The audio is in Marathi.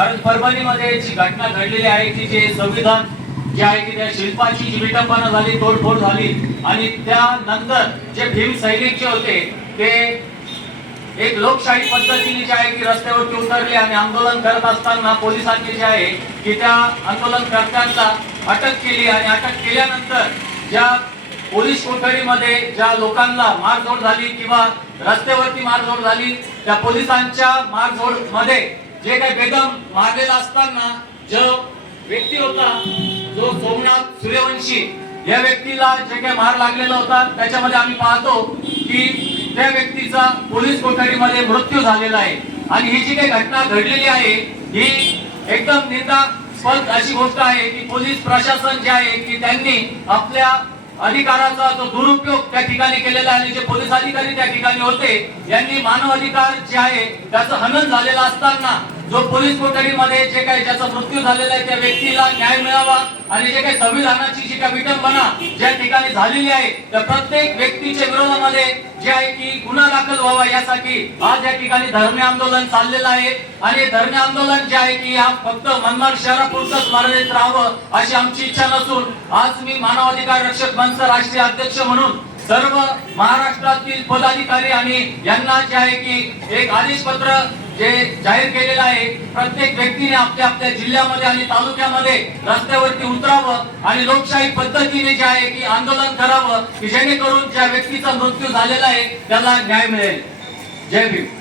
कारण परभणीमध्ये जी घटना घडलेली आहे की जे संविधान जे आहे की त्या शिल्पाची जी विटंबना झाली तोडफोड झाली आणि त्यानंतर जे भीम सैनिक जे होते ते एक लोकशाही पद्धतीने जे आहे की रस्त्यावरती उतरले आणि आंदोलन करत असताना पोलिसांनी जे आहे की त्या आंदोलनकर्त्यांना अटक केली आणि अटक केल्यानंतर ज्या पोलीस कोठडीमध्ये ज्या लोकांना मारझोड झाली किंवा रस्त्यावरती मारझोड झाली त्या पोलिसांच्या मारझोडमध्ये जे काही बेदम मारलेला असताना जो व्यक्ती होता जो सोमनाथ सूर्यवंशी या व्यक्तीला जे काही मार लागलेला होता त्याच्यामध्ये आम्ही पाहतो की त्या व्यक्तीचा पोलीस कोठडीमध्ये मृत्यू झालेला आहे. आणि ही जी काही घटना घडलेली आहे ही एकदम निंदास्पद अशी गोष्ट आहे की पोलीस प्रशासन जे आहे की त्यांनी आपल्या अधिकाराचा जो दुरुपयोग त्या ठिकाणी केलेला आहे आणि जे पोलीस अधिकारी त्या ठिकाणी होते यांनी मानव अधिकार जे आहे त्याचं हनन झालेलं असताना जो पोलीस कोठडीमध्ये जे काही ज्याचा मृत्यू झालेला आहे त्या व्यक्तीला न्याय मिळावा आणि जे काही संविधानाची जी काही विटंबना ज्या ठिकाणी झालेली आहे त्या प्रत्येक व्यक्तीच्या विरोधामध्ये जे आहे की गुन्हा दाखल व्हावा यासाठी आज या ठिकाणी धरणे आंदोलन चाललेलं आहे. आणि हे धरणे आंदोलन जे आहे की हा फक्त मनमाड शहरापुरतच मर्यादित राहावं अशी आमची इच्छा नसून आज मी मानवाधिकार रक्षक मंच राष्ट्रीय अध्यक्ष म्हणून सर्व महाराष्ट्रातील पदाधिकारी आणि यांना जे आहे की एक आदेश पत्र जे जाहीर केलेलं आहे प्रत्येक व्यक्तीने आपल्या आपल्या जिल्ह्यामध्ये आणि तालुक्यामध्ये रस्त्यावरती उतरावं आणि लोकशाही पद्धतीने जे आहे की आंदोलन करावं की जेणेकरून ज्या व्यक्तीचा मृत्यू झालेला आहे त्याला न्याय मिळेल. जय भीम.